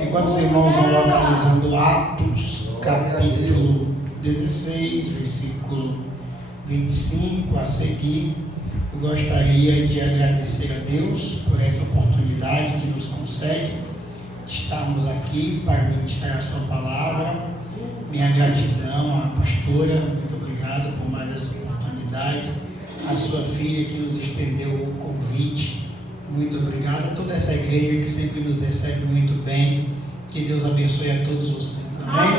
Enquanto os irmãos vão localizando Atos, capítulo 16, versículo 25 a seguir, eu gostaria de agradecer a Deus por essa oportunidade que nos concede de estarmos aqui para ministrar a sua palavra. Minha gratidão à pastora, muito obrigado por mais essa oportunidade. A sua filha que nos estendeu o convite, muito obrigado. A toda essa igreja que sempre nos recebe muito bem. Que Deus abençoe a todos vocês. Amém?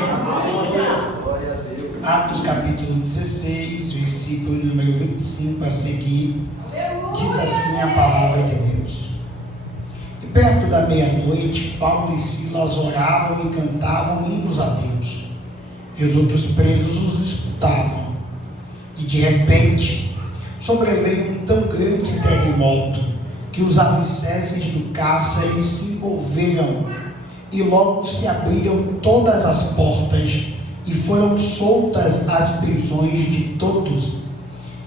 Atos capítulo 16, versículo número 25 a seguir, diz assim a palavra de Deus. E perto da meia-noite, Paulo e Silas oravam e cantavam hinos a Deus, e os outros presos os escutavam. E de repente sobreveio um tão grande terremoto que os alicerces do cárcere se envolveram, e logo se abriram todas as portas, e foram soltas as prisões de todos.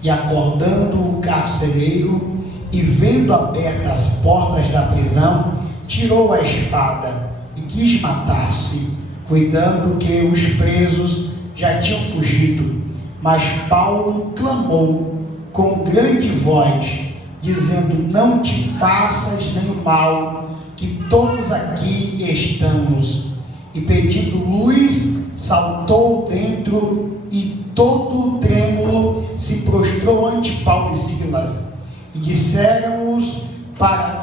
E acordando o carcereiro, e vendo abertas as portas da prisão, tirou a espada e quis matar-se, cuidando que os presos já tinham fugido. Mas Paulo clamou com grande voz, dizendo: não te faças nenhum mal, que todos aqui estamos. E pedindo luz, saltou dentro e todo trêmulo se prostrou ante Paulo e Silas. E disseram-os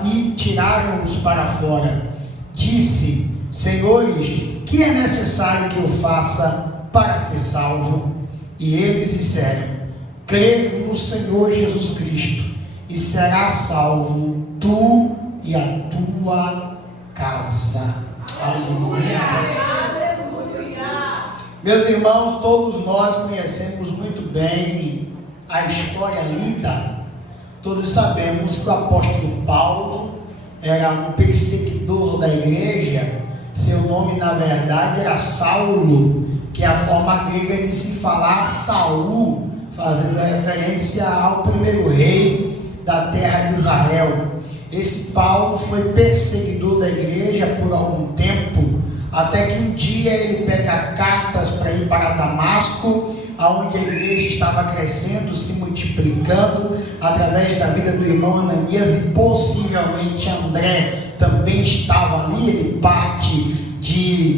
e tiraram-os para fora. Disse: senhores, que é necessário que eu faça para ser salvo? E eles disseram: crê no Senhor Jesus Cristo, e serás salvo tu e a tua casa. Aleluia. Meus irmãos, todos nós conhecemos muito bem a história lida. Todos sabemos que o apóstolo Paulo era um perseguidor da igreja. Seu nome, na verdade, era Saulo, que é a forma grega de se falar Saul, fazendo referência ao primeiro rei da terra de Israel. Esse Paulo foi perseguidor da igreja por algum tempo, até que um dia ele pega cartas para ir para Damasco, onde a igreja estava crescendo, se multiplicando, através da vida do irmão Ananias, e possivelmente André também estava ali. Ele parte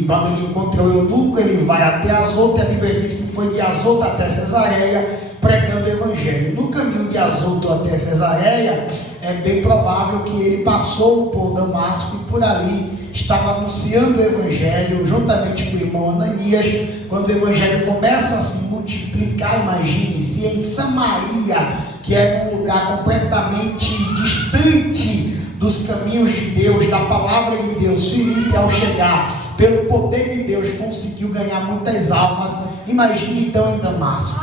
quando ele encontra o eunuco, ele vai até Azoto, e a Bíblia diz que foi de Azoto até Cesareia, pregando o evangelho. No caminho de Azoto até Cesareia, é bem provável que ele passou por Damasco, e por ali estava anunciando o evangelho, juntamente com o irmão Ananias. Quando o evangelho começa a se multiplicar, imagine-se, em Samaria, que era um lugar completamente distante dos caminhos de Deus, da palavra de Deus. Filipe, ao chegar, pelo poder de Deus, conseguiu ganhar muitas almas. Imagine então em Damasco,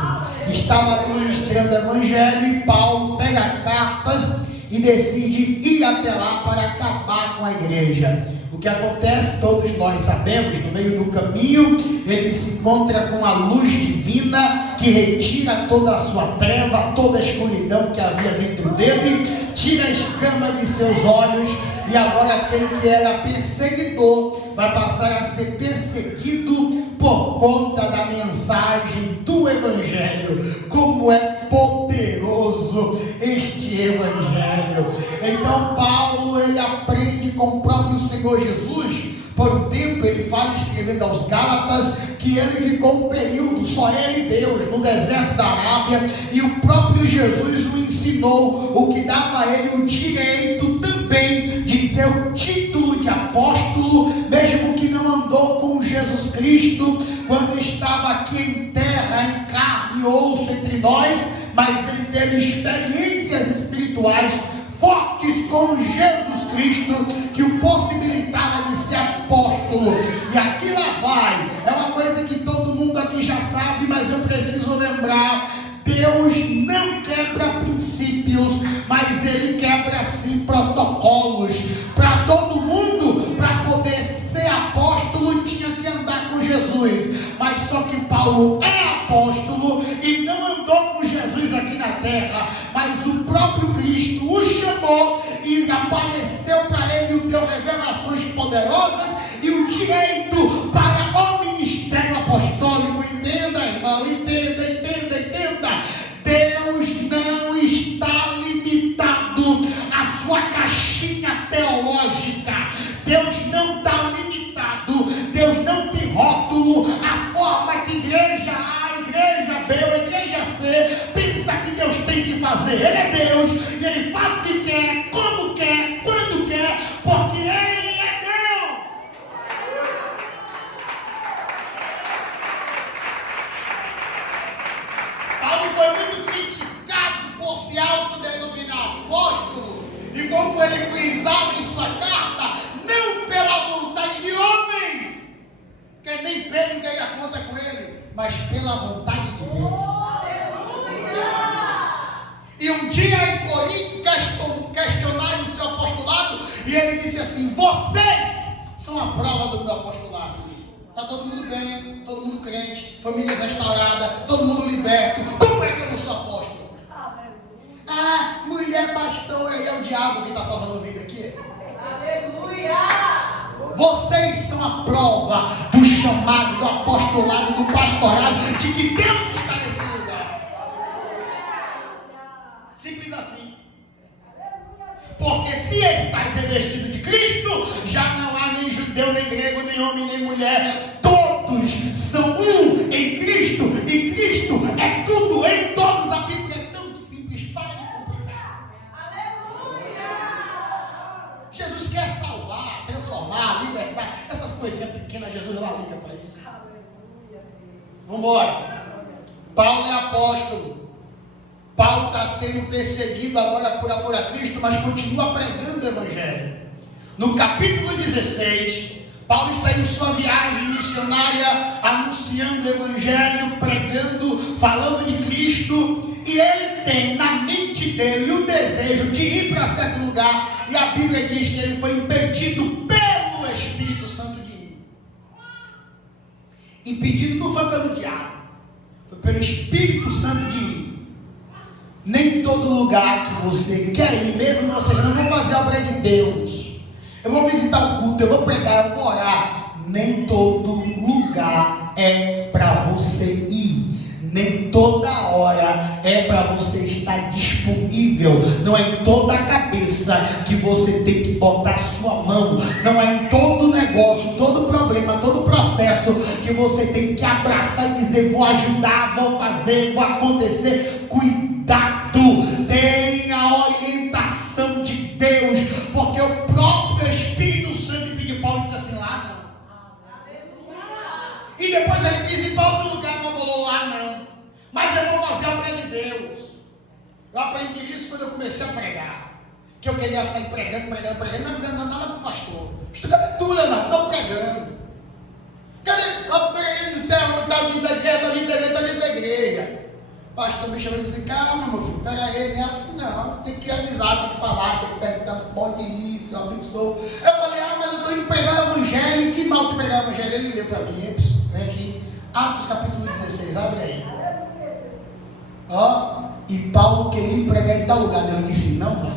estava ali ministrando o evangelho, e Paulo pega cartas e decide ir até lá para acabar com a igreja. O que acontece, todos nós sabemos. No meio do caminho, ele se encontra com a luz divina, que retira toda a sua treva, toda a escuridão que havia dentro dele, tira a escama de seus olhos, e agora aquele que era perseguidor vai passar a ser perseguido por conta da mensagem do evangelho. Como é poderoso este evangelho! Então Paulo, ele aprende com o próprio Senhor Jesus. Por um tempo ele fala, escrevendo aos Gálatas, que ele ficou um período, só ele e Deus, no deserto da Arábia, e o próprio Jesus o ensinou, o que dava a ele o direito também de ter o título de apóstolo, mesmo que não andou com Jesus Cristo quando estava aqui em terra, em carne e osso entre nós, mas ele teve experiências espirituais fortes com Jesus Cristo, que o possibilitava de ser apóstolo. E aqui lá vai, é uma coisa que todo mundo aqui já sabe, mas eu preciso lembrar: Deus não quebra princípios, mas Ele quebra sim protocolos. Para todo mundo, para poder ser apóstolo, tinha que andar com Jesus. Mas só que Paulo é apóstolo e não andou com Jesus aqui na terra, mas o próprio Cristo o chamou e apareceu para ele, deu revelações poderosas, direito para o ministério apostólico. Entenda, irmão, entenda. Deus não está limitado à sua caixinha teológica. Deus não está limitado. Deus não tem rótulo. A forma que igreja A, igreja B ou igreja C pensa que Deus tem que fazer. Ele é Deus e Ele faz o que quer, como quer, quando quer, porque Ele é Deus. Paulo foi muito criticado por se autodenominar apóstolo, e como ele frisava em sua carta, não pela vontade de homens, que nem Pedro ganha conta com ele, mas pela vontade de Deus. E um dia em Corinto questionaram o seu apostolado, e ele disse assim: vocês são a prova do meu apostolado. Está todo mundo bem, todo mundo crente, famílias restauradas, todo mundo liberto. Como é que eu não sou apóstolo? Ah, mulher pastora, e é o diabo que está salvando vida aqui. Aleluia! Vocês são a prova do chamado, do apostolado, do pastorado, de que Deus está nesse lugar. Simples assim. Porque se estáis revestidos de Cristo, já não há nem judeu, nem grego, nem homem, nem mulher. Todos são um em Cristo, e Cristo é tudo em todos. A Bíblia é tão simples, para de complicar. Aleluia! Jesus quer salvar, transformar, libertar. Essas coisinhas pequenas, Jesus lá liga para isso. Vamos embora. Paulo é apóstolo. Paulo está sendo perseguido agora por amor a Cristo, mas continua pregando o Evangelho. No capítulo 16, Paulo está em sua viagem missionária, anunciando o Evangelho, pregando, falando de Cristo, e ele tem na mente dele o desejo de ir para certo lugar, e a Bíblia diz que ele foi impedido pelo Espírito Santo de ir. Impedido não foi pelo diabo, foi pelo Espírito Santo de ir. Nem todo lugar que você quer ir, mesmo você não vai fazer a obra de Deus, eu vou visitar o culto, eu vou pregar, eu vou orar, nem todo lugar é para você ir, nem toda hora é para você estar disponível, não é em toda a cabeça que você tem que botar sua mão, não é em todo negócio, todo problema, todo processo que você tem que abraçar e dizer: vou ajudar, vou fazer, vou acontecer. Cuidado, tenha a orientação de Deus, porque o próprio Espírito Santo pediu Paulo, disse assim: lá não. E depois ele quis ir para outro lugar, mas falou: lá não, mas eu vou fazer a obra de Deus. Eu aprendi isso quando eu comecei a pregar, que eu queria sair pregando, não avisando nada para o pastor. Cadê tu, Leonardo? Estou pregando. Cadê? Eu preguei no céu, está vindo da igreja. O pastor me chamou e disse: calma, meu filho, pera aí, não é assim não, tem que avisar, tem que falar, tem que perguntar se pode ir, se eu sou. Eu falei: mas eu estou indo pregar o Evangelho, que mal te pregar o Evangelho? Ele leu para mim, vem aqui, Atos capítulo 16, abre aí. E Paulo queria ir pregar em tal lugar, Deus disse: não vá.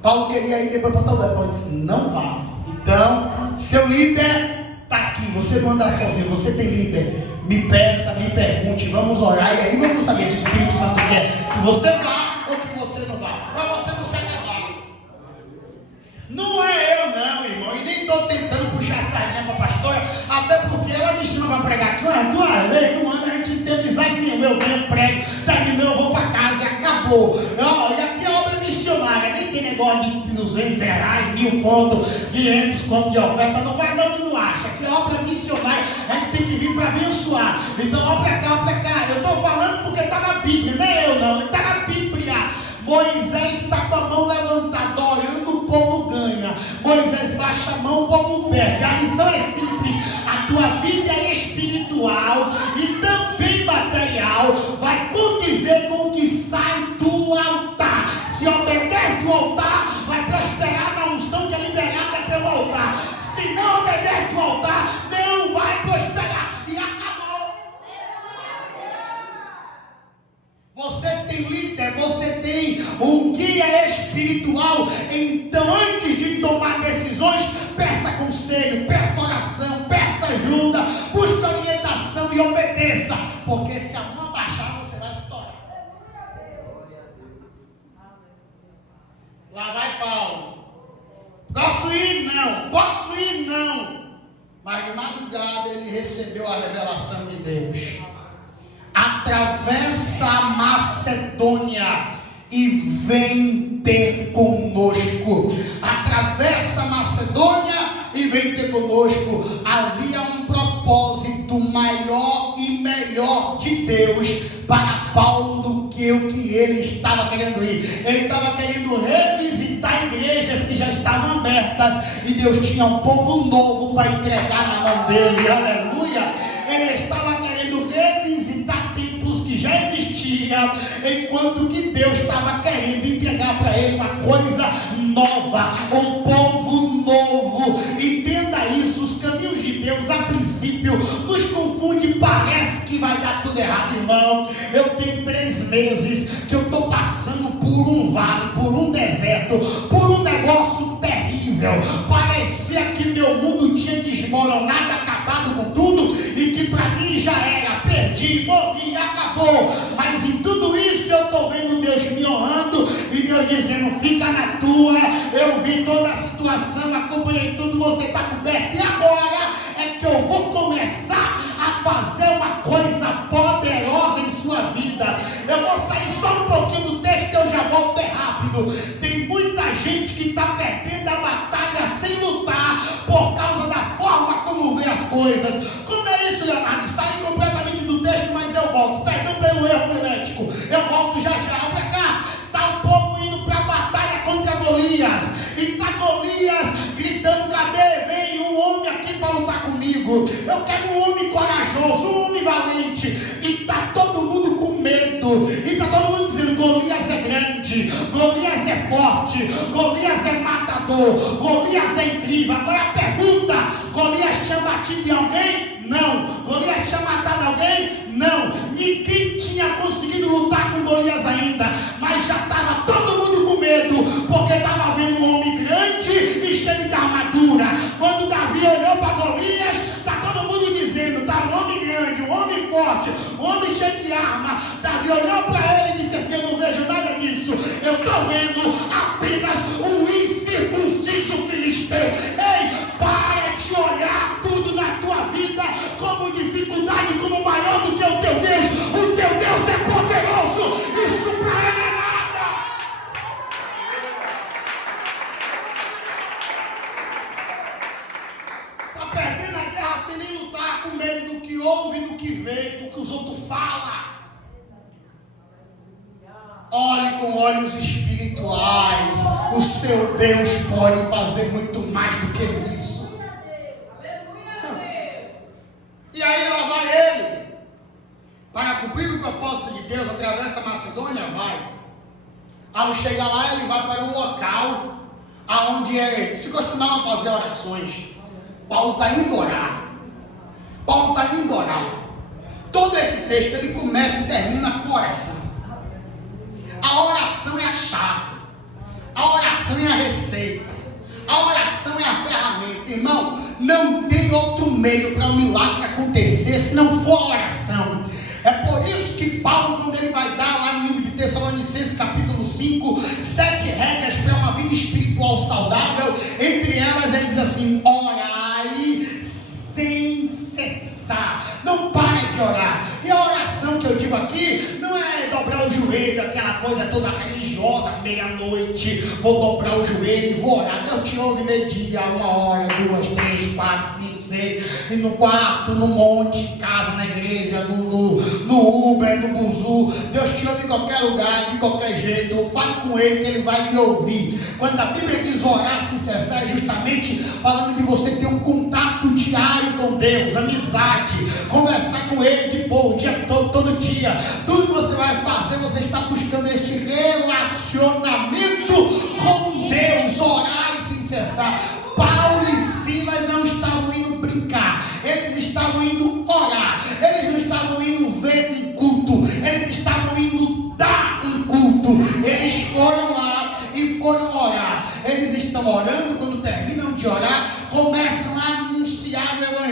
Paulo queria ir depois para tal lugar, Paulo disse: não vá. Então, seu líder está aqui, você não anda sozinho, você tem líder. Me peça, me pergunte, vamos orar, e aí vamos saber se o Espírito Santo quer que você vá ou que você não vá, para você não se agradar. Não é eu não, irmão, e nem estou tentando puxar a sardinha para a pastora, até porque ela me chama para pregar aqui, mas 2 vezes no ano a gente não tem amizade nenhuma, eu venho, prego, terminou, eu vou para casa e acabou. E aqui é obra missionária, nem tem negócio de 200 reais, 1.000 contos, 500 contos de oferta, não vai não que não acha, que é obra missionária, a gente tem que vir para abençoar. Então, ó para cá, eu estou falando porque está na Bíblia, não é eu não, está na Bíblia. Moisés está com a mão levantada, orando, o povo ganha. Moisés baixa a mão, o povo perde. A lição é simples: a tua vida é espiritual e também material, vai condizer com o que sai do altar. Se obedece o altar, vai prosperar na unção que é liberada pelo altar. Se não obedece o altar, não vai prosperar. E acabou. Você tem líder, você tem um guia espiritual. Então, antes de tomar decisões, peça com conselho, peça oração, peça ajuda, busque orientação e obedeça, porque se a mão abaixar, você vai estourar. Lá vai Paulo. Posso ir? Não. Posso ir? Não. Mas de madrugada ele recebeu a revelação de Deus. Atravessa a Macedônia e vem ter conosco. Atravessa a Macedônia e vem ter conosco. Havia um propósito maior e melhor de Deus para Paulo do que o que ele estava querendo ir. Ele estava querendo revisitar igrejas que já estavam abertas e Deus tinha um povo novo para entregar na mão dele. Aleluia! Ele estava querendo revisitar templos que já existiam, enquanto que Deus estava querendo entregar para ele uma coisa nova, um povo novo. Entenda isso, os caminhos de Deus a princípio nos confunde, parece que vai dar tudo errado, irmão. Eu tenho 3 meses que eu estou passando por um vale, por um deserto, por um negócio terrível. Parecia que meu mundo tinha desmoronado, acabado com tudo, e que para mim já era, perdi, morri, acabou. Mas em tudo isso eu estou vendo Deus me honrando e Deus dizendo, fica na tua. Eu vi toda a situação, acompanhei tudo, você está coberto, e agora é que eu vou começar a fazer uma coisa poderosa em sua vida. Eu vou sair só um pouquinho do texto, eu já volto rápido. Tem muita gente que está perdendo a batalha sem lutar por causa da forma como vê as coisas. Como é isso, Leonardo? Saí completamente do texto, mas eu volto. Perdão pelo erro genético. Eu volto já já. Para cá, está o povo indo para a batalha contra Golias. E está Golias gritando, cadê? Vem um homem aqui para lutar comigo. Eu quero um homem corajoso, um homem valente. E está todo mundo com medo. E está todo mundo dizendo, Golias é grande, Golias é forte, Golias é matador, Golias é incrível. Agora a pergunta, Golias tinha batido em alguém? Não. Golias tinha matado alguém? Não. Ninguém tinha conseguido lutar com Golias ainda, mas já estava todo mundo com medo, porque estava vendo um homem grande e cheio de armadura. Quando Davi olhou para Golias, está todo mundo dizendo, está um homem grande, um homem forte, um homem cheio de arma. Davi olhou para ele e disse assim, eu não vejo nada disso, eu estou vendo apenas um incircunciso filisteu. Ei, para de olhar tudo na tua vida como dificuldade, como maior do que o teu Deus. O teu Deus é poderoso, isso para ele é nada. Está perdendo a guerra sem nem lutar, com medo do que ouve, do que vê, do que os outros falam. Olhe com olhos espirituais. O seu Deus pode fazer muito mais do que isso. E aí lá vai ele. Para cumprir o propósito de Deus, atravessa a Macedônia, vai. Ao chegar lá, ele vai para um local onde se costumava fazer orações. Paulo está indo orar. Paulo está indo orar. Todo esse texto, ele começa e termina com oração. A oração é a chave. A oração é a receita. A oração é a ferramenta. Irmão, não tem outro meio para o milagre acontecer se não for a oração. É por isso que Paulo, quando ele vai dar lá no livro de Tessalonicenses, capítulo 5, 7 regras para uma vida espiritual saudável, entre elas ele diz assim, orai sem cessar. Não pare de orar. E a oração que eu digo aqui não é dobrar o joelho, aquela coisa toda religiosa, meia-noite, vou dobrar o joelho e vou orar. Deus te ouve meio-dia, 1 hora, 2, 3, 4, 5, 6, e no quarto, no monte, em casa, na igreja, no Uber, no buzu. Deus te ouve em qualquer lugar, de qualquer jeito. Fale com ele que ele vai lhe ouvir. Quando a Bíblia diz orar sem cessar, é justamente falando de você ter um contato diário com Deus, amizade, conversar com ele de boa, o dia todo dia. Tudo que você vai fazer, você está buscando este relacionamento com Deus, orar sem cessar. Paulo e Silas não estavam indo brincar, eles estavam indo orar, eles não estavam indo ver um culto, eles estavam indo dar um culto. Eles foram lá e foram orar. Eles estão orando, quando terminam de orar, começam a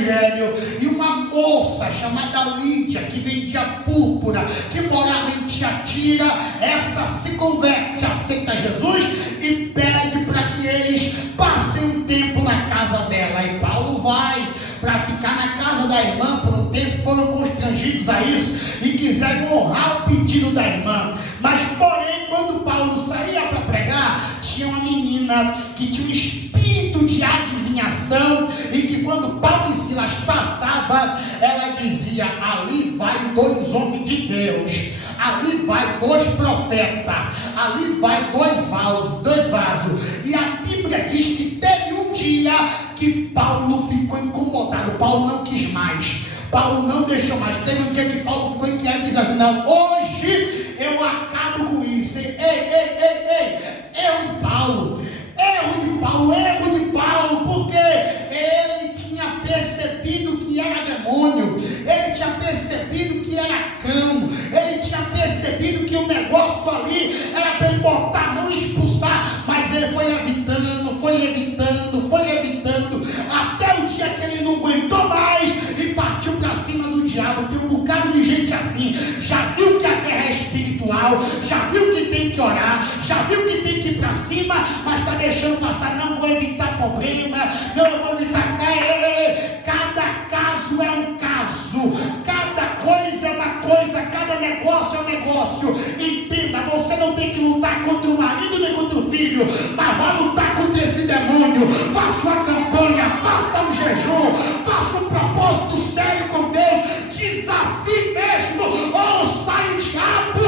evangelho, e uma moça chamada Lídia, que vendia púrpura, que morava em Tiatira, essa se converte, aceita Jesus e pede para que eles passem um tempo na casa dela. E Paulo vai para ficar na casa da irmã por um tempo, foram constrangidos a isso e quiseram honrar o pedido da irmã. Mas porém, quando Paulo saía para pregar, tinha uma menina que tinha um espírito de adivinhação, e que quando Paulo e Silas passavam, ela dizia: ali vai 2 homens de Deus, ali vai 2 profetas, ali vai 2 vasos. E a Bíblia diz que teve um dia que Paulo ficou incomodado. Paulo não quis mais, Paulo não deixou mais. Teve um dia que Paulo ficou inquieto e disse assim: não, hoje eu acabo com isso. Erro de Paulo, porque ele tinha percebido que era demônio, ele tinha percebido que era cão, ele tinha percebido que o negócio ali era para ele botar a mão e expulsar, mas ele foi evitando, até o dia que ele não aguentou mais e partiu para cima do diabo. Tem um bocado de gente assim, já viu que a guerra é espiritual, já viu que tem que orar, já viu que tem que ir para cima, mas está deixando passar. Não vou evitar problema, não vou evitar. Cada caso é um caso, cada coisa é uma coisa, cada negócio é um negócio. Entenda, você não tem que lutar contra o marido nem contra o filho, mas vai lutar contra esse demônio. Faça uma campanha, faça um jejum, faça um propósito sério com Deus, desafie mesmo, ou sai o diabo,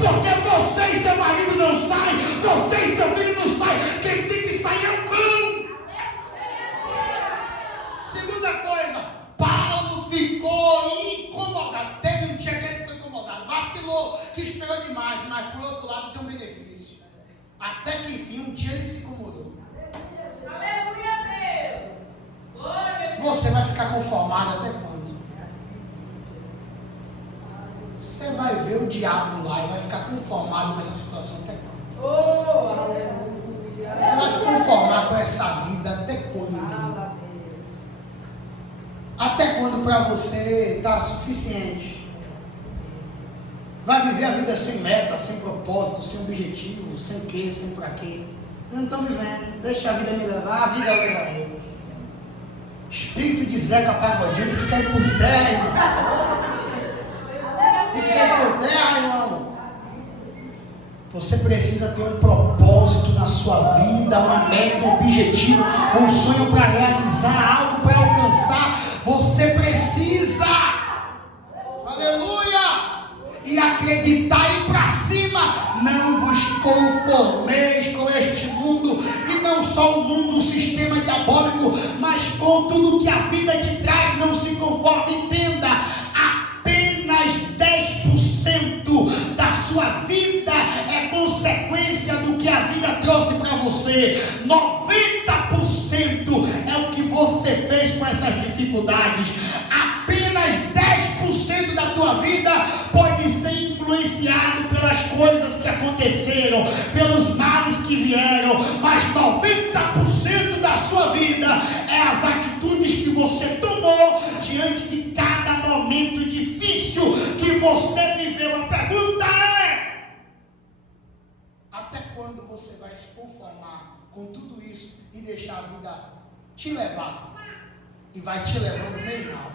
porque você e seu marido não saem, você e seu filho não saem, quem tem que sair é o cão. Segunda coisa, Paulo ficou incomodado. Teve um dia que ele ficou incomodado, vacilou, que esperou demais, mas por outro lado tem um benefício. Até que enfim, um dia ele se incomodou. Aleluia, Deus! Você vai ficar conformado até quando? Você vai ver o diabo lá e vai ficar conformado com essa situação até quando? Oh, aleluia! Você vai se conformar com essa vida até quando? Até quando para você está suficiente? Vai viver a vida sem meta, sem propósito, sem objetivo, sem quê, sem pra quê? Eu não estou vivendo, deixa a vida me levar, a vida leva eu. Espírito de Zeca Pagodinho, tem que cair por terra, irmão. Tem que cair por terra, irmão. Você precisa ter um propósito na sua vida, uma meta, um objetivo, um sonho para realizar, algo para alcançar. Você precisa, aleluia, e acreditar e ir para cima. Não vos conformeis com este mundo, e não só o mundo, o sistema diabólico, mas com tudo que a vida te traz. Não se conforme. Entenda, apenas 10% da sua vida é consequência do que a vida trouxe para você. 90% é o que você fez com essas dificuldades. Apenas 10% da tua vida pode ser influenciado pelas coisas que aconteceram, pelos males que vieram, mas 90% da sua vida é as atitudes que você tomou diante de cada momento difícil que você viveu. A pergunta é: até quando você vai se conformar com tudo isso e deixar a vida te levar? E vai te levando meio mal.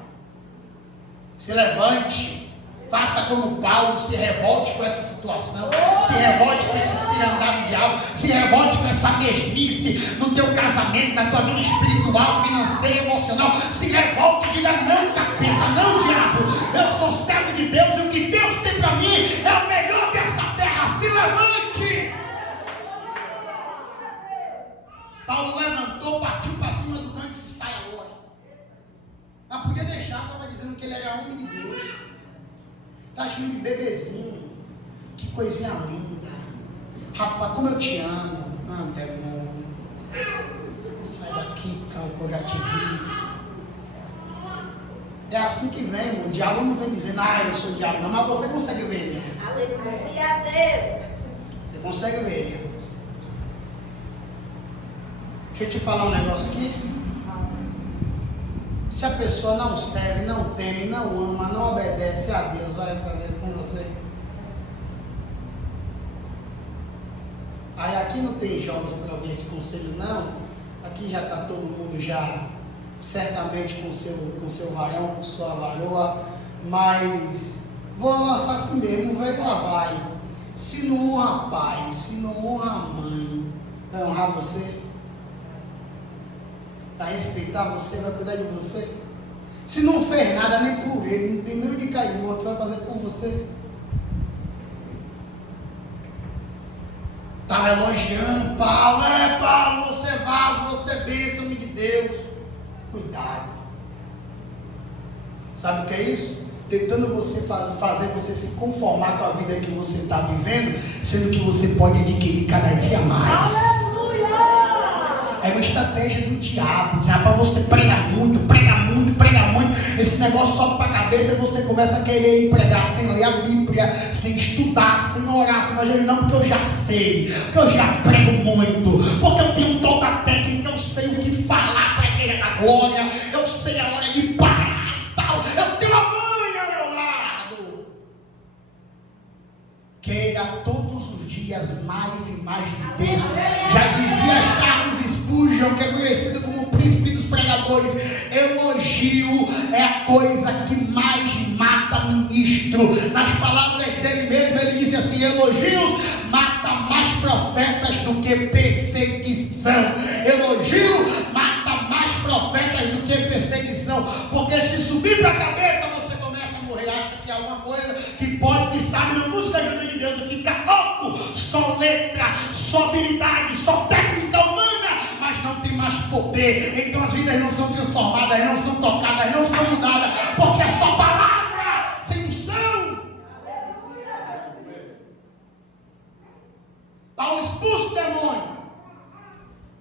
Se levante, faça como Paulo, se revolte com essa situação, se revolte com esse cirandar do diabo, se revolte com essa mesmice no teu casamento, na tua vida espiritual, financeira, emocional. Se revolte e diga: não, capeta, não, diabo, eu sou servo de Deus e o que Deus tem para mim é o melhor dessa terra. Se levante. Paulo levantou, partiu para cima do canto e se sai agora. Mas podia deixar, estava dizendo que ele era homem de Deus. Está chamando de bebezinho. Que coisinha linda. Rapaz, como eu te amo. Não, demônio. Sai daqui, cão, que eu já te vi. É assim que vem, irmão. O diabo não vem dizendo: eu sou o diabo, não. Mas você consegue ver ele antes. Aleluia a Deus. Você consegue ver ele antes. Deixa eu te falar um negócio aqui. Se a pessoa não serve, não teme, não ama, não obedece a Deus, vai fazer com você. Aí aqui não tem jovens para ouvir esse conselho, não. Aqui já está todo mundo já, certamente com seu varão, com sua varoa. Mas vou lançar assim mesmo, vem lá vai. Se não honra pai, se não honra a mãe, vai honrar você? Vai respeitar você, vai cuidar de você? Se não fez nada nem por ele, não tem nem onde cair o outro, vai fazer por você? Estava elogiando Paulo, Paulo, você é vaso, você é bênção de Deus. Cuidado. Sabe o que é isso? Tentando você fazer você se conformar com a vida que você está vivendo, sendo que você pode adquirir cada dia mais. Aleluia! É uma estratégia do diabo, dizer para você pregar muito, pregar muito, pregar muito. Esse negócio sobe para a cabeça e você começa a querer ir pregar sem ler a Bíblia, sem estudar, sem orar, sem fazer não, porque eu já sei, porque eu já prego muito, porque eu tenho toda a técnica, eu sei o que falar para a igreja da glória, eu sei a hora de parar e tal, eu tenho a manha, Leonardo. Queira todos os dias mais e mais de Deus. Já dizia Charles Spurgeon, que é conhecido como o príncipe dos pregadores, elogio é a coisa que mais mata ministro. Nas palavras dele mesmo, ele disse assim: elogios mata mais profetas do que perseguição. Elogio mata mais profetas do que perseguição, porque se subir para a cabeça você começa a morrer, acha que é alguma coisa que pode, que sabe, não busca a ajuda de Deus e fica louco, só letra, só habilidade, só técnica humana, mas não tem mais poder. Então as vidas não são transformadas, não são tocadas, não são mudadas, porque é só palavra, sem unção. Paulo expulsa o demônio.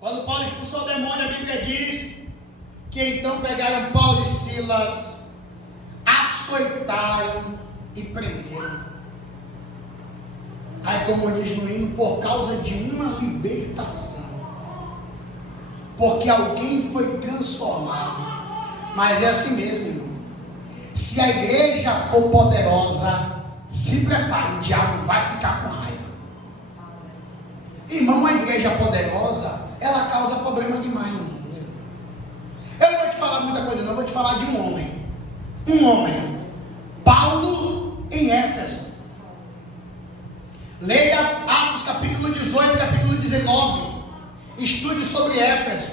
Quando Paulo expulsou o demônio, a Bíblia diz que então pegaram Paulo e Silas, açoitaram e prenderam. Aí, como diz no hino, por causa de uma libertação, porque alguém foi transformado. Mas é assim mesmo, irmão. Se a igreja for poderosa, se prepare, o diabo vai ficar com raiva. Irmão, uma igreja poderosa, ela causa problema demais no mundo. Eu não vou te falar muita coisa, não, eu vou te falar de um homem. Um homem, Paulo, em Éfeso. Leia Atos capítulo 18, capítulo 19. Estude sobre Éfeso.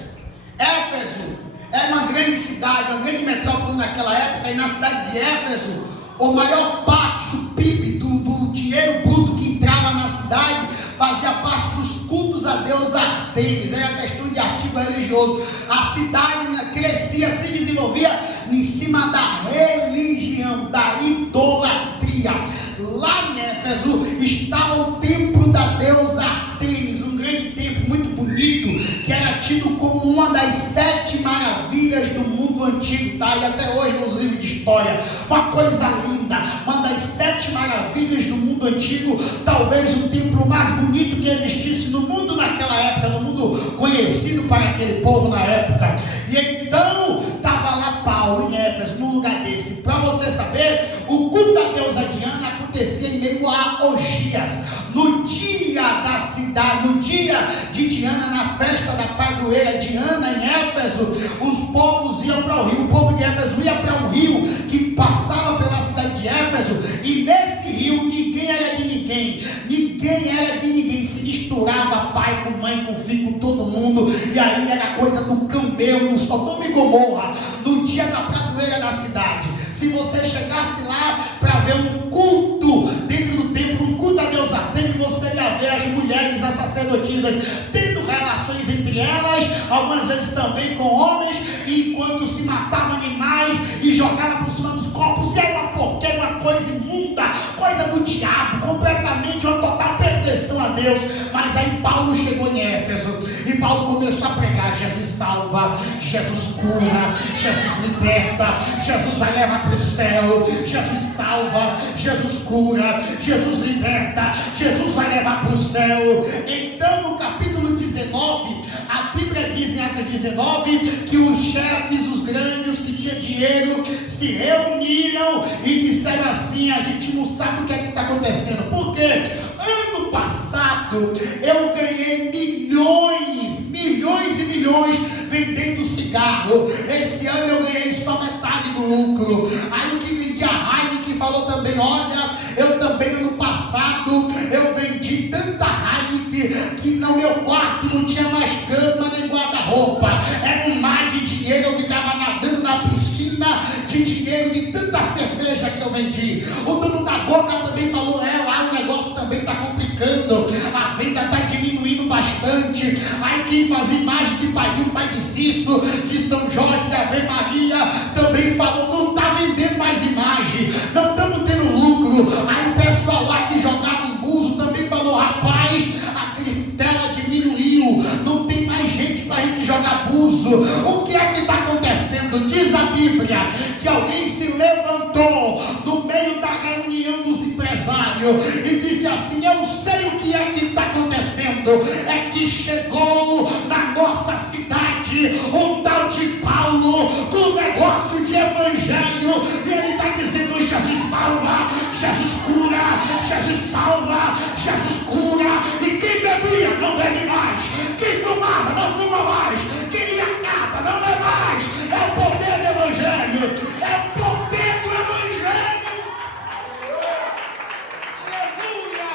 Éfeso era uma grande cidade, uma grande metrópole naquela época. E na cidade de Éfeso, a maior parte do PIB, do dinheiro bruto que entrava na cidade, fazia parte dos cultos a Deus Artemis. Era questão de artigo religioso. A cidade crescia, se desenvolvia em cima da religião, da idolatria. Lá em Éfeso estava o templo da deusa Artemis, um grande templo muito bonito, que era tido como uma das 7 maravilhas do mundo antigo, tá? E até hoje nos livros de história, uma coisa linda, uma das 7 maravilhas do mundo antigo, talvez o templo mais bonito que existisse no mundo naquela época, no mundo conhecido para aquele povo na época. E então estava lá Paulo em Éfeso, num lugar desse. Para você saber, o culto a deusa Diana acontecia em meio a orgias. No dia da cidade, no dia de Diana, na festa da padroeira Diana em Éfeso, os povos iam para o rio. O povo de Éfeso ia para um rio que passava pela cidade de Éfeso, e nesse rio ninguém era de ninguém, ninguém era de ninguém, se misturava pai com mãe, com filho, com todo mundo, e aí era coisa do cão mesmo, Sodoma e Gomorra, no dia da padroeira da cidade. Se você chegasse lá para ver um culto dentro do templo, um culto a Deus Artemis, você ia ver as mulheres, as sacerdotisas, tendo relações entre elas, algumas vezes também com homens, e enquanto se matavam animais e jogavam por cima dos corpos, e era uma porqueira, uma coisa imunda, coisa do diabo, completamente uma total perversão a Deus. Mas aí Paulo chegou em Éfeso, e Paulo começou a pregar: Jesus salva, Jesus cura, Jesus liberta, Jesus vai levar para o céu, Jesus salva, Jesus cura, Jesus liberta, Jesus vai levar para o céu. Então no capítulo 19, a Bíblia diz em Atos 19 que os chefes, os grandes que tinham dinheiro se reuniram e disseram assim: a gente não sabe o que é que está acontecendo. Por quê? Ano passado eu ganhei milhões e milhões vendendo cigarro. Esse ano eu ganhei só metade do lucro. Aí o que vendia Heineken falou também: olha, eu também ano passado eu vendi tanta Heineken que no meu quarto não tinha mais cama nem guarda-roupa. Era um mar de dinheiro, eu ficava nadando na piscina de dinheiro de tanta cerveja que eu vendi. O dono da boca também falou: lá o negócio também está complicando, a venda está diminuindo bastante. Aí quem fazia imagem de Pai Cício, de São Jorge, de Ave Maria, também falou: não está vendendo mais imagem, não estamos tendo lucro. Aí o pessoal lá que jogava um buzo também falou: rapaz, a clientela diminuiu, não tem mais gente para a gente jogar buzo. O que é que está acontecendo? Diz a Bíblia que alguém se levantou no meio da reunião dos empresários e disse assim: eu sei o que é que está acontecendo, é que chegou na nossa cidade um tal de Paulo com negócio de evangelho, e ele está dizendo: Jesus salva, Jesus cura, Jesus salva, Jesus cura. E quem bebia não bebe mais, quem fumava não fuma mais, quem lia carta não lê mais. É o poder do evangelho, é o poder do evangelho. Aleluia!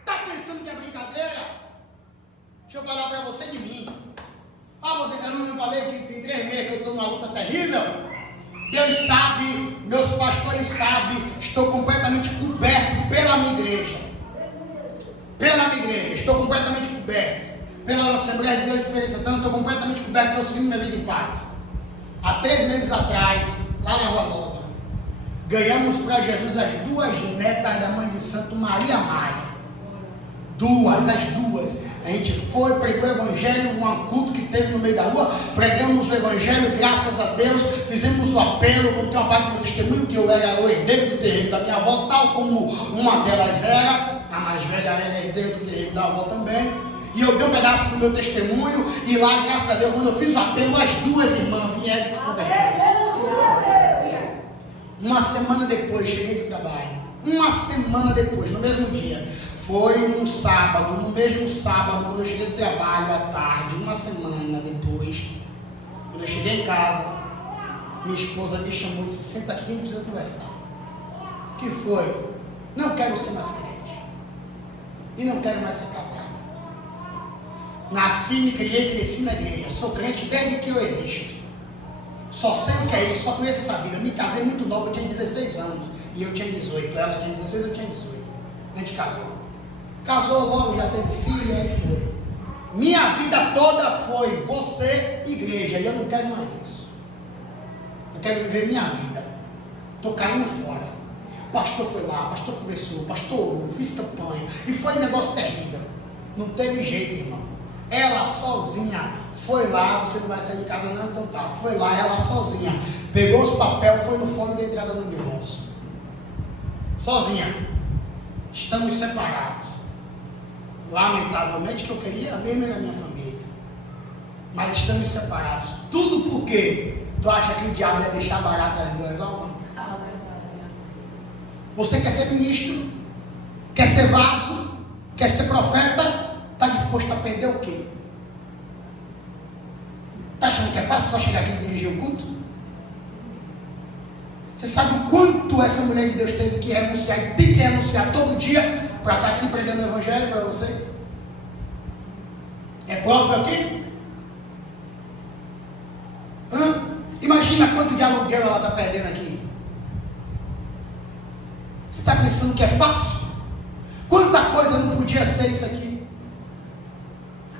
Está pensando que é brincadeira? Deixa eu falar para você de mim. Você, eu não falei que tem 3 meses que eu estou numa luta terrível? Deus sabe, meus pastores sabem, estou completamente coberto pela minha igreja. Pela minha igreja, estou completamente coberto. Pela Assembleia de Deus de Feira de Santana, estou completamente coberto, estou seguindo minha vida em paz. Há 3 meses atrás, lá na Rua Nova, ganhamos para Jesus as 2 netas da mãe de Santo Maria Maia. As duas. A gente foi, pregou o evangelho, um culto que teve no meio da rua, pregamos o evangelho, graças a Deus, fizemos o apelo, contei uma parte do meu testemunho, que eu era o herdeiro do terreiro da minha avó, tal como uma delas era, a mais velha era herdeira do terreiro da avó também, e eu dei um pedaço do meu testemunho, e lá, graças a Deus, quando eu fiz o apelo, as 2 irmãs vieram se converter. Uma semana depois, cheguei do trabalho, uma semana depois, no mesmo dia, foi no mesmo sábado, quando eu cheguei do trabalho à tarde, uma semana depois, quando eu cheguei em casa, minha esposa me chamou e disse: senta aqui, quem precisa conversar. O que foi? Não quero ser mais crente. E não quero mais ser casado. Nasci, me criei, cresci na igreja. Sou crente desde que eu existo. Só sei o que é isso, só conheço essa vida. Me casei muito nova, eu tinha 16 anos. E eu tinha 18. Ela tinha 16, eu tinha 18. A gente casou. Casou logo, já teve filho, aí foi. Minha vida toda foi você, igreja, e eu não quero mais isso. Eu quero viver minha vida. Estou caindo fora. O pastor foi lá, o pastor conversou, o pastor orou, fiz campanha, e foi um negócio terrível. Não teve jeito, irmão. Ela sozinha foi lá, você não vai sair de casa não, então tá. Foi lá, ela sozinha, pegou os papéis, foi no fórum da entrada no divórcio. Sozinha. Estamos separados. Lamentavelmente, que eu queria mesmo era a minha família. Mas estamos separados. Tudo por quê? Tu acha que o diabo ia deixar barato as 2 almas? Você quer ser ministro? Quer ser vaso? Quer ser profeta? Está disposto a perder o quê? Está achando que é fácil só chegar aqui e dirigir um culto? Você sabe o quanto essa mulher de Deus teve que renunciar e tem que renunciar todo dia para estar aqui pregando o evangelho para vocês? É próprio aqui? Imagina quanto de aluguel ela está perdendo aqui. Você está pensando que é fácil? Quanta coisa não podia ser isso aqui?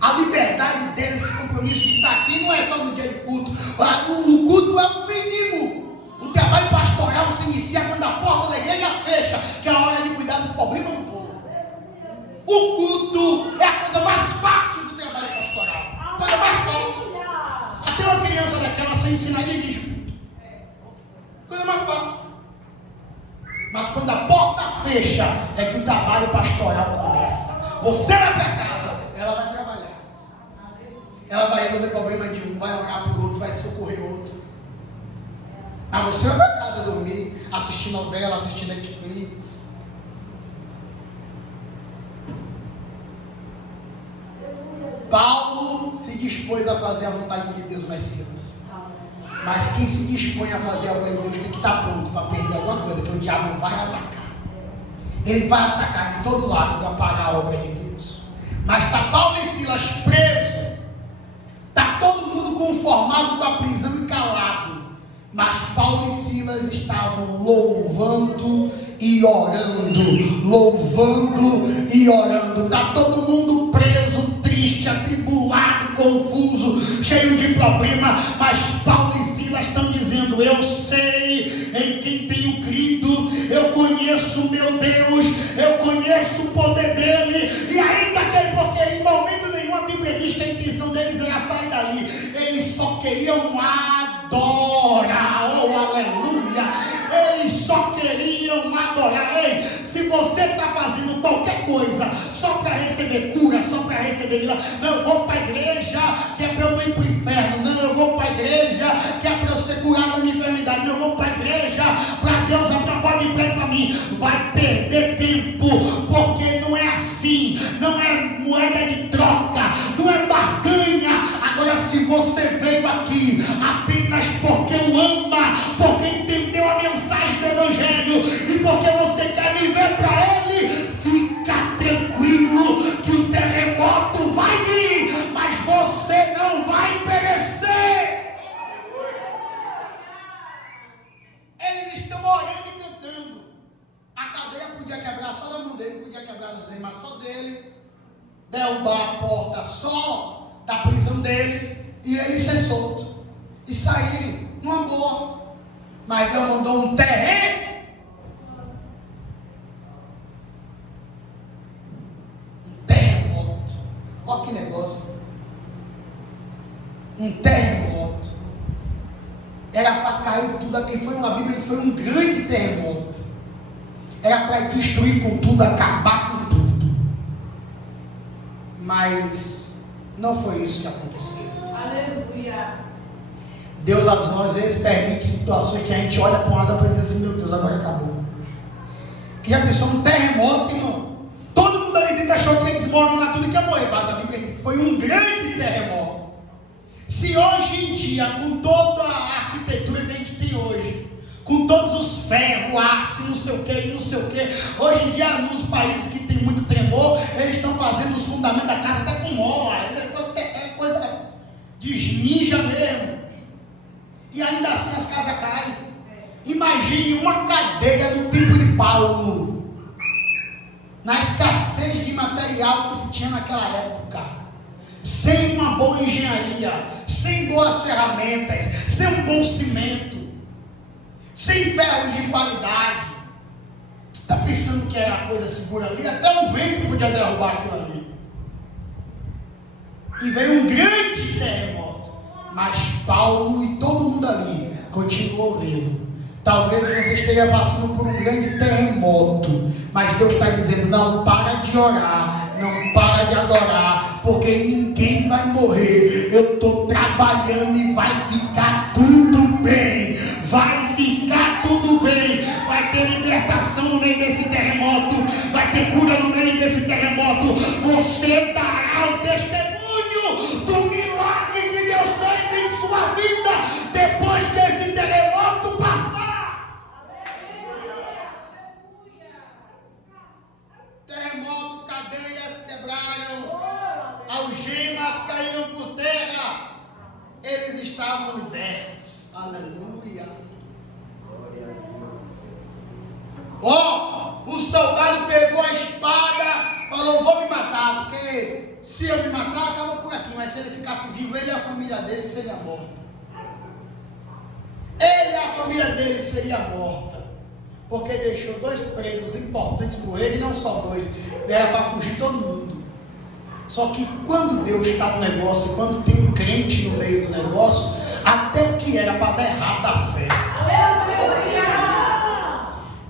A liberdade dele, esse compromisso de estar aqui, não é só no dia de culto. O culto é o mínimo. O trabalho pastoral se inicia quando a porta da igreja fecha, que é a hora de cuidar dos problemas do povo. O culto é a coisa mais fácil do trabalho pastoral. Coisa mais fácil. Até uma criança daquela sem ensinar a dirigir culto. Coisa mais fácil. Mas quando a porta fecha, é que o trabalho pastoral começa. Você vai para casa, ela vai trabalhar. Ela vai resolver problema você vai para casa dormir, assistir novela, assistir Netflix. Paulo se dispôs a fazer a vontade de Deus, Messias. Mas quem se dispõe a fazer a vontade de Deus tem que estar pronto para perder alguma coisa, que o diabo vai atacar. Ele vai atacar de todo lado para parar a obra de Deus. Mas está Paulo e Silas presos. Está todo mundo conformado com a prisão e calado. Mas Paulo e Silas estavam louvando e orando. Louvando e orando. Está todo mundo preso, triste, atribulado, confuso, cheio de problema. Mas Paulo e Silas estão dizendo: eu sei em quem tenho crido, eu conheço o meu Deus, eu conheço o poder dele. E ainda que, porque em momento nenhum a Bíblia diz que a intenção deles era sair dali, eles só queriam adorar. Oh, aleluia! Eles só queriam adorar. Ei, se você está fazendo qualquer coisa só para receber cura, só para receber milagre, não, eu vou para a igreja que é para eu não ir para o inferno, não, eu vou para a igreja que é para eu ser curado da minha enfermidade, não, eu vou para a igreja para Deus aprovar emprego para mim, vai perder tempo, porque não é assim, não é moeda de troca, não é barganha. Agora, se você veio aqui apenas porque o ama, porque entendeu a mensagem do Evangelho e porque você quer viver para Ele, fica tranquilo que o terremoto vai vir, mas você não vai perecer. Eles estão orando e cantando. A cadeia podia quebrar só da mão dele, podia quebrar os mas só dele, derrubar a porta só da prisão deles e eles ser soltos e saírem numa boa. Mas Deus mandou um terremoto. Um terremoto. Olha que negócio. Um terremoto. Era para cair tudo aqui. Foi uma Bíblia, foi um grande terremoto. Era para destruir com tudo, acabar com tudo. Mas não foi isso que aconteceu. Aleluia. Deus às vezes permite situações que a gente olha para um lado para dizer assim: meu Deus, agora acabou. Que já pensou um terremoto, irmão? Todo mundo ali dentro achou que ia desmoronar tudo, que ia morrer. Mas a Bíblia diz que foi um grande terremoto. Se hoje em dia, com toda a arquitetura que a gente tem hoje, com todos os ferros, aço, não sei o que, não sei o que, hoje em dia nos países que tem muito tremor, eles estão fazendo os fundamentos da casa até com mola, é coisa desmija mesmo. E ainda assim as casas caem. Imagine uma cadeia do tempo de Paulo, na escassez de material que se tinha naquela época, sem uma boa engenharia, sem boas ferramentas, sem um bom cimento, sem ferros de qualidade. Tu está pensando que era coisa segura ali? Até um vento podia derrubar aquilo ali. E veio um grande terremoto. Mas Paulo e todo mundo ali continuou vivo. Talvez você esteja passando por um grande terremoto, mas Deus está dizendo: não para de orar, não para de adorar, porque ninguém vai morrer. Eu estou trabalhando e vai ficar tudo bem. Vai ficar tudo bem. Vai ter libertação no meio desse terremoto, vai ter cura no meio desse terremoto. Você dará o testemunho do milagre que Deus fez em sua vida depois desse terremoto passar. Terremoto, cadeias quebraram, algemas caíram por terra, eles estavam libertos. Aleluia. O soldado pegou a espada, falou: vou me matar, porque se eu me matar, acaba por aqui. Mas se ele ficasse vivo, ele e a família dele seria morta. Ele e a família dele seria morta, porque deixou dois presos importantes por ele, e não só dois, era para fugir todo mundo. Só que quando Deus está no negócio, quando tem um crente no meio do negócio, até o que era para dar errado dá certo.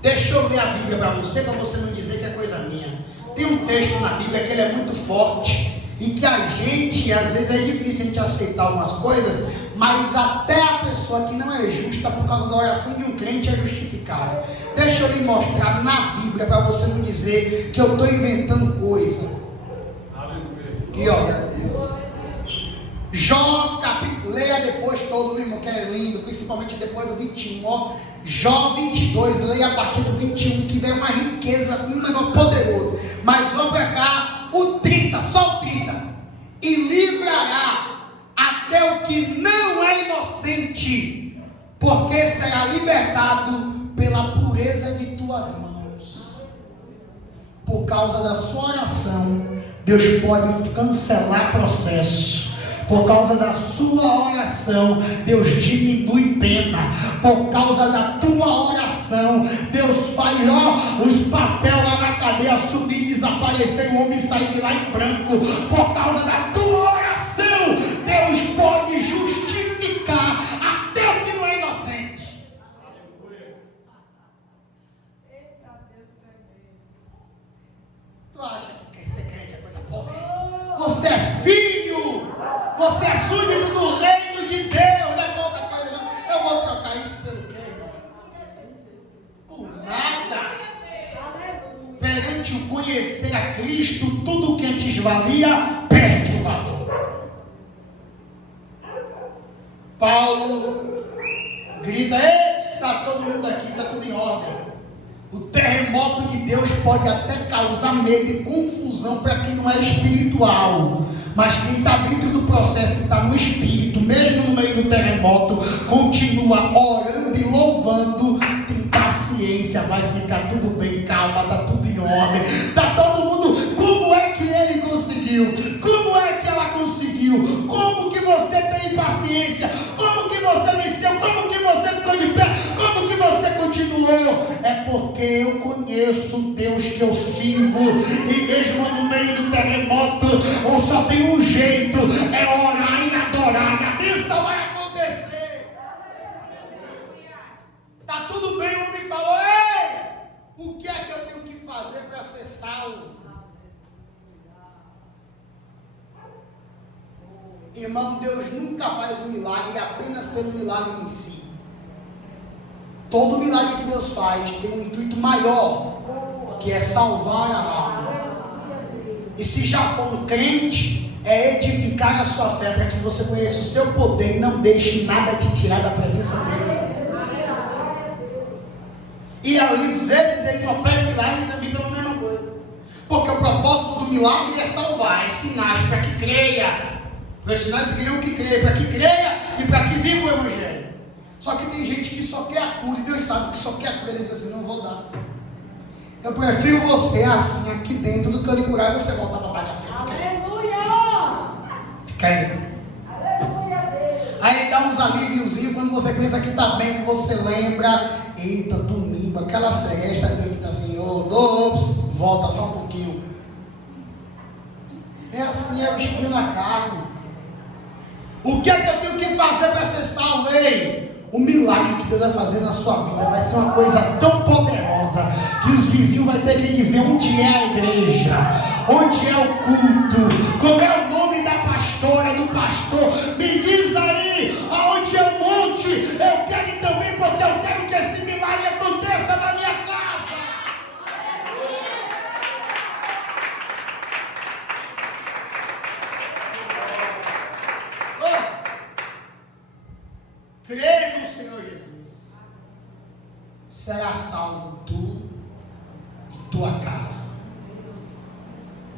Deixa eu ler a Bíblia para você não dizer que é coisa minha. Tem um texto na Bíblia que ele é muito forte e que a gente, às vezes é difícil a gente aceitar algumas coisas, Mas até a pessoa que não é justa por causa da oração de um crente é justificada. Deixa eu lhe mostrar na Bíblia para você não dizer que eu estou inventando coisa. Aqui, ó. Jó, leia depois todo, irmão, que é lindo, principalmente depois do 21, ó. Jó 22, leia a partir do 21, que vem uma riqueza, um negócio poderoso. Mas vamos para cá, o 30, só o 30. E livrará até o que não é inocente, porque será libertado pela pureza de tuas mãos. Por causa da sua oração, Deus pode cancelar processo. Por causa da sua oração, Deus diminui pena. Por causa da tua oração, Deus faz os papéis lá na cadeia subir, desaparecer, o homem sair de lá em branco. Por causa da tua oração, Deus pode justificar até o que não é inocente. Tu acha que ser crente é coisa pouca? Você é filho, você é súdito do reino de Deus, não é pouca coisa não. Eu vou trocar isso pelo quê, irmão? Por nada. Perante o conhecer a Cristo, tudo que antes valia, perde o valor. Paulo grita: está todo mundo aqui, está tudo em ordem. O terremoto de Deus pode até causar medo e confusão para quem não é espiritual, mas quem está dentro do processo e está no espírito, mesmo no meio do terremoto, continua orando e louvando, tem paciência, vai ficar tudo bem, calma, está tudo em ordem, está todo mundo. Como é que ele conseguiu? Como é que ela conseguiu? Como que você tem paciência? Como que você venceu? Como que você ficou de pé? Como que você continuou? É porque eu conheço o Deus que eu sirvo, e mesmo no meio do terremoto, ou só tem um jeito, é orar e adorar, e a bênção vai acontecer. Tá tudo bem, o homem falou: ei, o que é que eu tenho que fazer para ser salvo? Irmão, Deus nunca faz um milagre apenas pelo milagre em si. Todo milagre que Deus faz tem um intuito maior, que é salvar a alma. E se já for um crente, é edificar a sua fé, para que você conheça o seu poder e não deixe nada te tirar da presença dele. E às vezes ele opera o milagre também pela mesma coisa, porque o propósito do milagre é salvar, é sinais para que creia. Os sinais seriam que creia, para que creia e para que viva o Evangelho. Só que tem gente que só quer a cura, e Deus sabe que só quer a cura. Ele diz assim: não vou dar. Eu prefiro você assim aqui dentro do que eu lhe curar e você voltar para a bagaceira. Aleluia! Fica aí. Aí ele dá uns alíviozinhos quando você pensa que está bem, que você lembra: eita, domingo, aquela seresta. Deus diz assim: volta só um pouquinho. É assim, é o espinho na carne. O que é que eu tenho que fazer para ser salvo? Ei, o milagre que Deus vai fazer na sua vida vai ser uma coisa tão poderosa que os vizinhos vão ter que dizer: onde é a igreja? Onde é o culto? Como é o nome da pastora, do pastor? Me diz aí, aonde é o monte? Eu quero também, porque eu quero que esse milagre aconteça na minha casa. Creia no Senhor Jesus, será salvo tu e tua casa.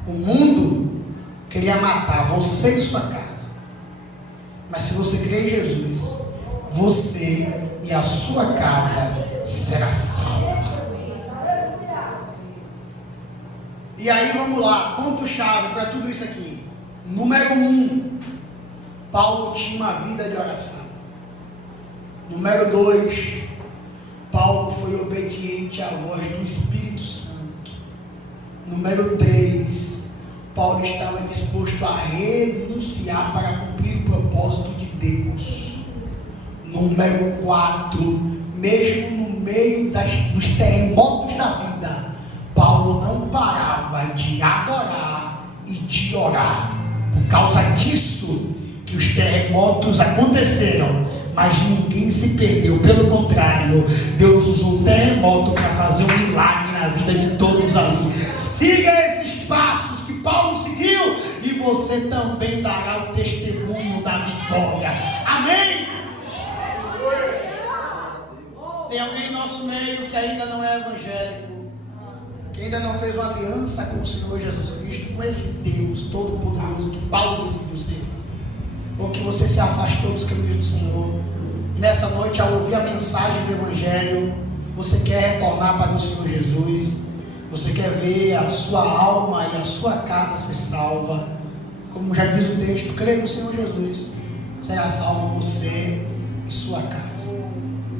O mundo queria matar você e sua casa, mas se você crer em Jesus, você e a sua casa será salva. E aí vamos lá, ponto-chave para tudo isso aqui. Número 1, Paulo tinha uma vida de oração. Número 2, Paulo foi obediente à voz do Espírito Santo. Número 3, Paulo estava disposto a renunciar para cumprir o propósito de Deus. Número 4, mesmo no meio dos terremotos da vida, Paulo não parava de adorar e de orar. Por causa disso, que os terremotos aconteceram, mas ninguém se perdeu. Pelo contrário, Deus usou o terremoto para fazer um milagre na vida de todos ali. Siga esses passos que Paulo seguiu e você também dará o testemunho da vitória. Amém? Tem alguém em nosso meio que ainda não é evangélico, que ainda não fez uma aliança com o Senhor Jesus Cristo, com esse Deus todo-poderoso que Paulo decidiu ser, ou que você se afastou dos caminhos do Senhor, e nessa noite, ao ouvir a mensagem do Evangelho, você quer retornar para o Senhor Jesus, você quer ver a sua alma e a sua casa ser salva, como já diz o texto, crê no Senhor Jesus, será salvo você e sua casa.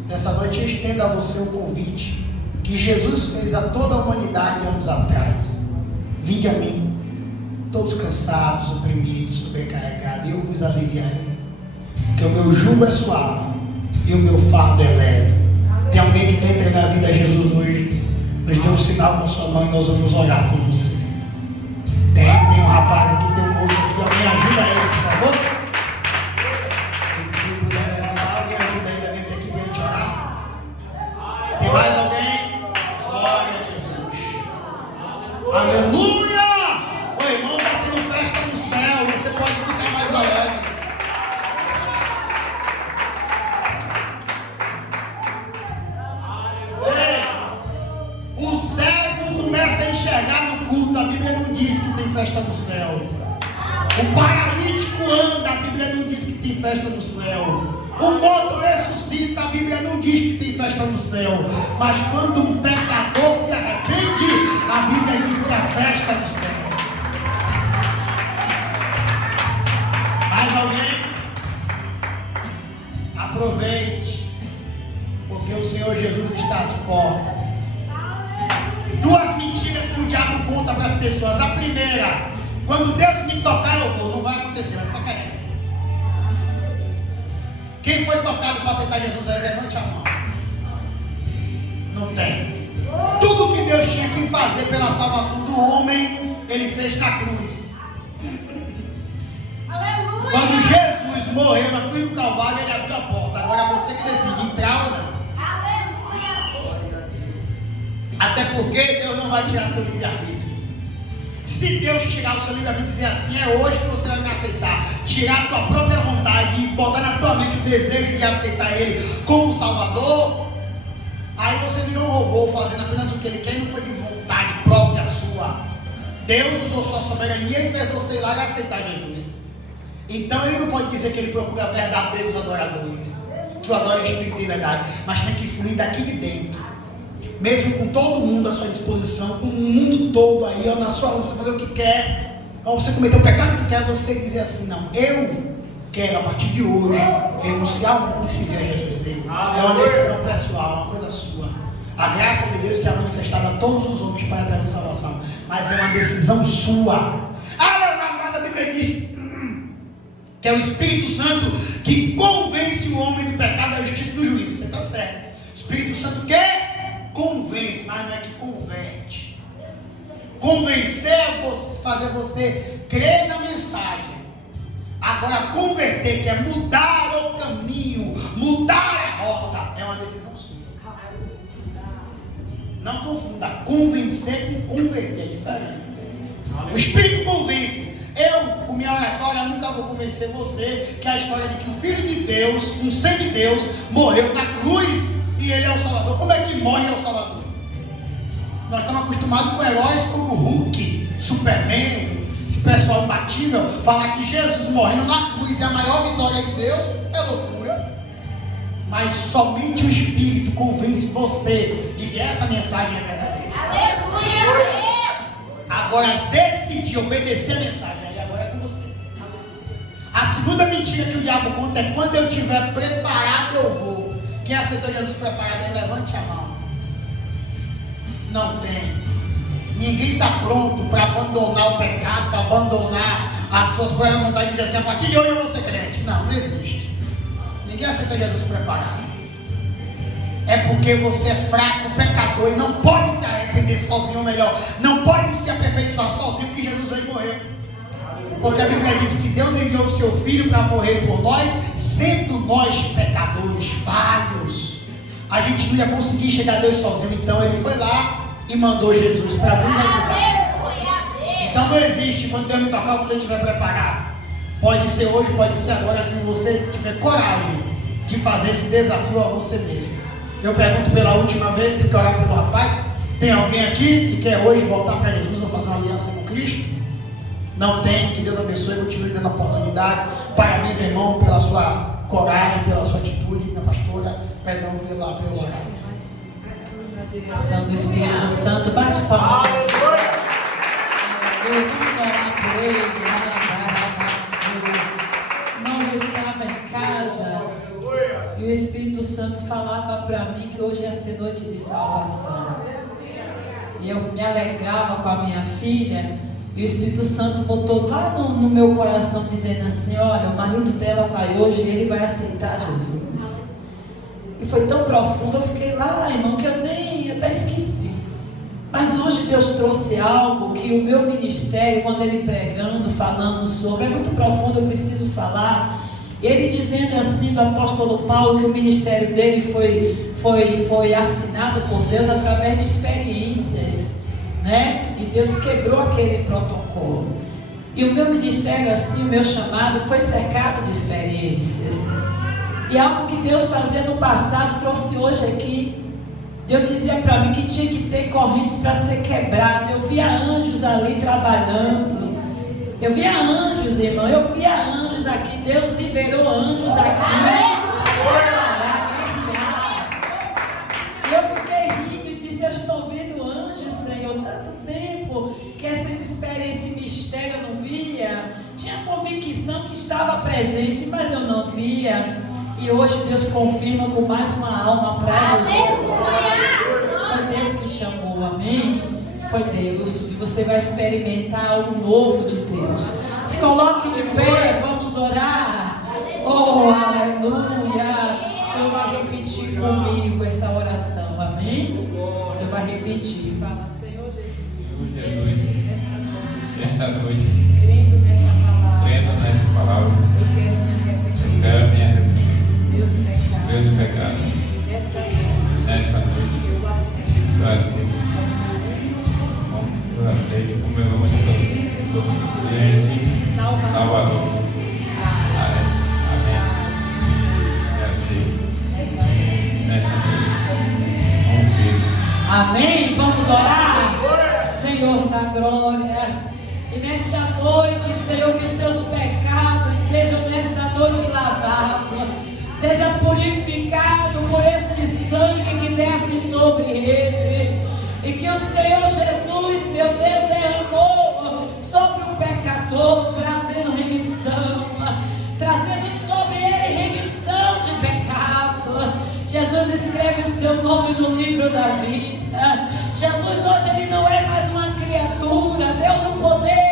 Nessa noite eu estendo a você o convite que Jesus fez a toda a humanidade anos atrás. Vinde a mim, todos cansados, oprimidos, sobrecarregados, e eu vos aliviarei. Porque o meu jugo é suave e o meu fardo é leve. Tem alguém que quer entregar a vida a Jesus hoje? Nos dê um sinal com a sua mão e nós vamos orar por você. Tem um rapaz aqui, tem um moço aqui, alguém ajuda ele, por favor? Tem mais alguém? Glória a Jesus. Aleluia! O irmão está tendo festa no céu. Você pode ficar mais alegre. Ei, o cego começa a enxergar no culto. A Bíblia não diz que tem festa no céu. O paralítico anda. A Bíblia não diz que tem festa no céu. O morto ressuscita, a Bíblia não diz que tem festa no céu. Mas quando um pecador se arrepende, a Bíblia diz que é festa no céu. Mais alguém? Aproveite, porque o Senhor Jesus está às portas. Duas mentiras que o diabo conta para as pessoas. A primeira, quando Deus me tocar eu vou. Não vai acontecer, vai ficar querendo. Quem foi tocado para aceitar Jesus aí, levante a mão. Não tem. Tudo que Deus tinha que fazer pela salvação do homem, Ele fez na cruz. Aleluia. Quando Jesus morreu na cruz do Calvário, Ele abriu a porta. Agora você que decide entrar ou não. Aleluia. Até porque Deus não vai tirar seu livre-arbítrio. Se Deus tirar o seu livre-arbítrio e dizer assim, é hoje que você vai me aceitar, tirar a tua própria vontade e botar na tua mente o desejo de aceitar Ele como Salvador, aí você virou um robô fazendo apenas o que Ele quer e não foi de vontade própria sua. Deus usou sua soberania e fez você ir lá e aceitar Jesus. Então Ele não pode dizer que Ele procura verdadeiros adoradores, que o adoram em espírito e verdade, mas tem que fluir daqui de dentro. Mesmo com todo mundo à sua disposição, com o mundo todo aí, ó, na sua mão, você fazer o que quer, ou você cometer o pecado que quer, você dizer assim, não, eu quero a partir de hoje renunciar ao mundo e seguir a Jesus. É uma decisão pessoal, uma coisa sua. A graça de Deus será manifestada a todos os homens para trazer salvação, mas é uma decisão sua. Mas a Bíblia diz que é o Espírito Santo que convence o homem do pecado, da justiça e do juízo. Você está certo. O Espírito Santo quer? Convence, mas não é que converte. Convencer é fazer você crer na mensagem. Agora converter, que é mudar o caminho, mudar a rota, é uma decisão sua. Não confunda convencer com converter, é diferente. O Espírito convence. Eu, com minha oratória, nunca vou convencer você que é a história de que o Filho de Deus, um semideus, morreu na cruz e Ele é o Salvador. Como é que morre é o Salvador? Nós estamos acostumados com heróis como Hulk, Superman, esse pessoal imbatível. Falar que Jesus morrendo na cruz é a maior vitória de Deus é loucura. Mas somente o Espírito convence você de que essa mensagem é verdadeira. Aleluia! Agora decidir obedecer a mensagem, aí agora é com você. A segunda mentira que o diabo conta é: quando eu estiver preparado eu vou. Quem aceitou Jesus preparado aí, levante a mão. Não tem. Ninguém está pronto para abandonar o pecado, para abandonar as suas próprias vontades e dizer assim, a partir de hoje eu vou ser crente. Não, não existe. Ninguém aceita Jesus preparado. É porque você é fraco, pecador e não pode se arrepender sozinho, ou melhor, não pode se aperfeiçoar sozinho, porque Jesus aí morreu. Porque a Bíblia diz que Deus enviou o seu Filho para morrer por nós, sendo nós pecadores falhos. A gente não ia conseguir chegar a Deus sozinho, então Ele foi lá e mandou Jesus para nos ajudar. Então não existe, quando Deus me tocar, quando Ele estiver preparado. Pode ser hoje, pode ser agora, se você tiver coragem de fazer esse desafio a você mesmo. Eu pergunto pela última vez, tem que orar pelo rapaz. Tem alguém aqui que quer hoje voltar para Jesus ou fazer uma aliança com Cristo? Não tem, que Deus abençoe e continue dando a oportunidade. Parabéns, meu irmão, pela sua coragem, pela sua atitude, minha pastora, perdão pelo horário. Na direção do Espírito Santo, bate palma. Vamos orar por ele. Irmão, eu estava em casa e o Espírito Santo falava para mim que hoje ia ser noite de salvação. E eu me alegrava com a minha filha. E o Espírito Santo botou lá no meu coração, dizendo assim: olha, o marido dela vai hoje e ele vai aceitar Jesus. E foi tão profundo, eu fiquei lá, irmão, que eu nem até esqueci. Mas hoje Deus trouxe algo que o meu ministério, quando ele pregando, falando sobre, é muito profundo, eu preciso falar. Ele dizendo assim do apóstolo Paulo, que o ministério dele foi assinado por Deus através de experiências, né? E Deus quebrou aquele protocolo. E o meu ministério assim, o meu chamado foi cercado de experiências. E algo que Deus fazia no passado trouxe hoje aqui. Deus dizia para mim que tinha que ter correntes para ser quebrado. Eu via anjos ali trabalhando. Eu via anjos, irmão. Eu via anjos aqui. Deus liberou anjos aqui. E eu fiquei rindo e disse: eu estou vendo anjos, Senhor. Tanto tempo que essas experiências, esse mistério eu não via. Tinha convicção que estava presente, mas eu não via. E hoje Deus confirma com mais uma alma para Jesus. Foi Deus que chamou, amém? Foi Deus. E você vai experimentar algo novo de Deus. Se coloque de pé, vamos orar. Oh, aleluia. O Senhor vai repetir comigo essa oração, amém? O Senhor vai repetir. Fala: Senhor Jesus, Nesta noite, crendo nessa palavra, eu quero me arrepender meus dos pecados. Nesta noite, eu aceito como meu único suficiente Salvador. Amém. Eu aceito. Nesta noite, confio. Amém? Vamos orar? Senhor da glória. E nesta noite, Senhor, que os seus pecados sejam nesta noite lavados, seja purificado por este sangue que desce sobre ele. E que o Senhor Jesus, meu Deus, derramou sobre o pecador, trazendo remissão, trazendo sobre ele remissão de pecado. Jesus escreve o seu nome no livro da vida. Jesus hoje ele não é mais uma criatura. Deus do poder